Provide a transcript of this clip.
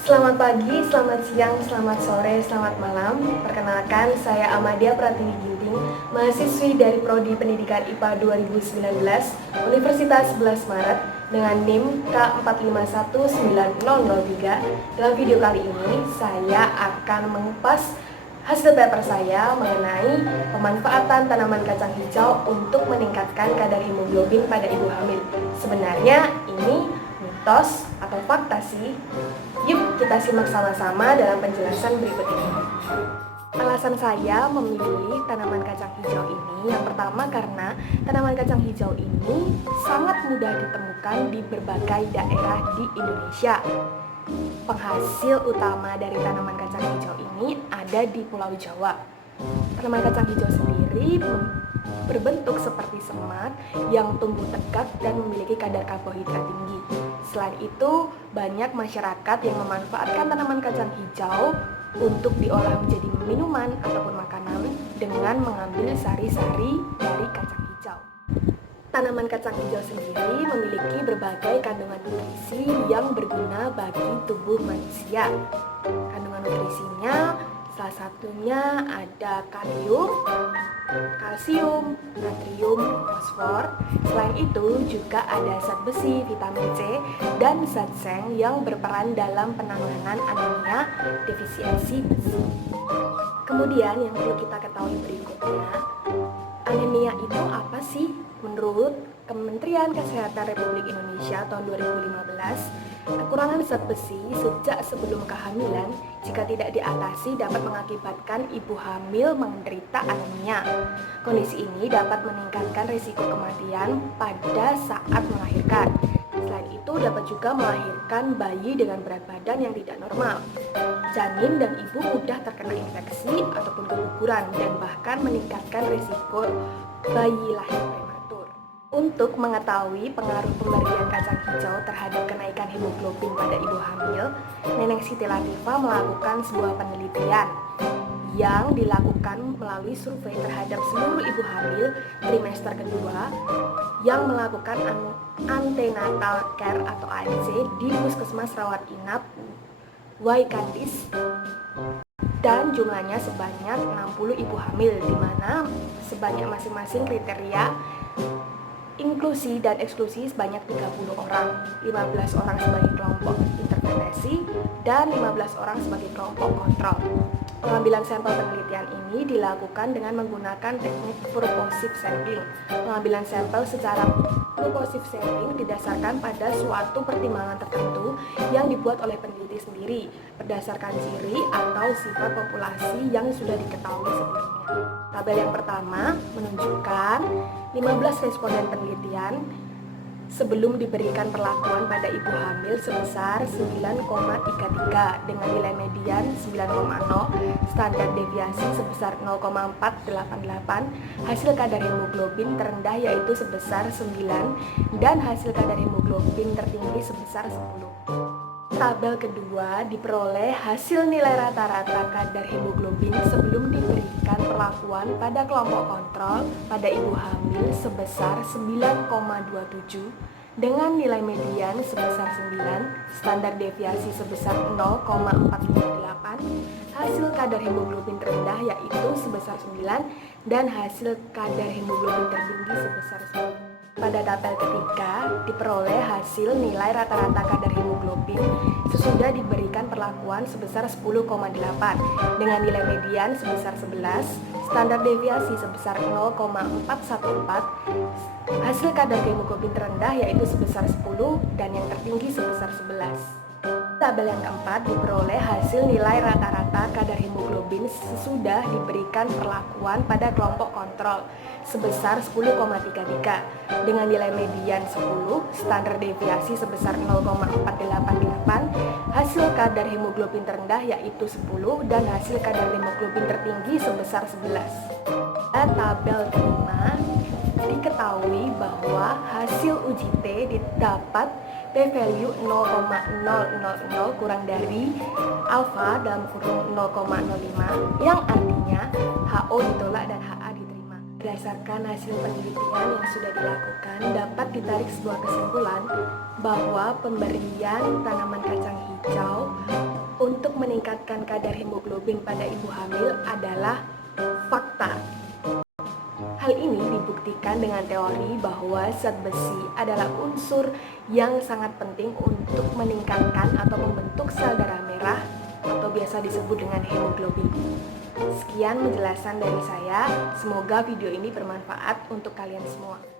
Selamat pagi, selamat siang, selamat sore, selamat malam. Perkenalkan, saya Amadia Pratiwi Ginting, mahasiswi dari Prodi Pendidikan IPA 2019, Universitas 11 Maret, dengan NIM K451903. Dalam video kali ini, saya akan mengupas hasil paper saya mengenai pemanfaatan tanaman kacang hijau untuk meningkatkan kadar hemoglobin pada ibu hamil. Sebenarnya ini mitos atau fakta sih? Yuk kita simak sama-sama dalam penjelasan berikut ini. Alasan saya memilih tanaman kacang hijau ini yang pertama karena tanaman kacang hijau ini sangat mudah ditemukan di berbagai daerah di Indonesia. Penghasil utama dari tanaman kacang hijau ini ada di Pulau Jawa. Tanaman kacang hijau sendiri berbentuk seperti semak yang tumbuh tegak dan memiliki kadar karbohidrat tinggi. Selain itu, banyak masyarakat yang memanfaatkan tanaman kacang hijau untuk diolah menjadi minuman ataupun makanan dengan mengambil sari-sari dari kacang hijau. Tanaman kacang hijau sendiri memiliki berbagai kandungan nutrisi yang berguna bagi tubuh manusia. Kandungan nutrisinya salah satunya ada kalium, kalsium, natrium, fosfor. Selain itu juga ada zat besi, vitamin C, dan zat seng yang berperan dalam penanganan anemia defisiensi besi. Kemudian yang perlu kita ketahui berikutnya, anemia itu apa sih? Menurut Kementerian Kesehatan Republik Indonesia tahun 2015, kekurangan zat besi sejak sebelum kehamilan jika tidak diatasi dapat mengakibatkan ibu hamil menderita anemia. Kondisi ini dapat meningkatkan risiko kematian pada saat melahirkan. Selain itu dapat juga melahirkan bayi dengan berat badan yang tidak normal. Janin dan ibu mudah terkena infeksi ataupun keguguran dan bahkan meningkatkan risiko bayi lahir prematur. Untuk mengetahui pengaruh pemberian kacang hijau terhadap kenaikan hemoglobin pada ibu hamil, Neneng Siti Latifah melakukan sebuah penelitian yang dilakukan melalui survei terhadap seluruh ibu hamil trimester kedua yang melakukan antenatal care atau ANC di Puskesmas Rawat Inap Waikandis, dan jumlahnya sebanyak 60 ibu hamil, di mana sebanyak masing-masing kriteria inklusi dan eksklusi sebanyak 30 orang, 15 orang sebagai kelompok intervensi dan 15 orang sebagai kelompok kontrol. Pengambilan sampel penelitian ini dilakukan dengan menggunakan teknik purposive sampling. Pengambilan sampel secara purposive sampling didasarkan pada suatu pertimbangan tertentu yang dibuat oleh peneliti sendiri berdasarkan ciri atau sifat populasi yang sudah diketahui sebelumnya. Tabel yang pertama menunjukkan 15 responden penelitian sebelum diberikan perlakuan pada ibu hamil sebesar 9,33 dengan nilai median 9,0, standar deviasi sebesar 0,488, hasil kadar hemoglobin terendah yaitu sebesar 9 dan hasil kadar hemoglobin tertinggi sebesar 10. Tabel kedua diperoleh hasil nilai rata-rata kadar hemoglobin sebelum diberikan perlakuan pada kelompok kontrol pada ibu hamil sebesar 9,27 dengan nilai median sebesar 9, standar deviasi sebesar 0,458, hasil kadar hemoglobin terendah yaitu sebesar 9 dan hasil kadar hemoglobin tertinggi sebesar 10. Pada tabel ketiga diperoleh hasil nilai rata-rata kadar hemoglobin sesudah diberikan perlakuan sebesar 10,8 dengan nilai median sebesar 11, standar deviasi sebesar 0,414, hasil kadar hemoglobin terendah yaitu sebesar 10 dan yang tertinggi sebesar 11. Tabel yang keempat diperoleh hasil nilai rata-rata kadar hemoglobin sesudah diberikan perlakuan pada kelompok kontrol sebesar 10,33 dengan nilai median 10, standar deviasi sebesar 0,488, hasil kadar hemoglobin terendah yaitu 10 dan hasil kadar hemoglobin tertinggi sebesar 11. Tabel kelima diketahui bahwa hasil uji T didapat p-value 0,000 kurang dari alfa dalam kurung 0,05 yang artinya HO ditolak dan HA diterima. Berdasarkan hasil penelitian yang sudah dilakukan, dapat ditarik sebuah kesimpulan bahwa pemberian tanaman kacang hijau kadar hemoglobin pada ibu hamil adalah fakta. Hal ini dibuktikan dengan teori bahwa zat besi adalah unsur yang sangat penting untuk meningkatkan atau membentuk sel darah merah atau biasa disebut dengan hemoglobin. Sekian penjelasan dari saya, semoga video ini bermanfaat untuk kalian semua.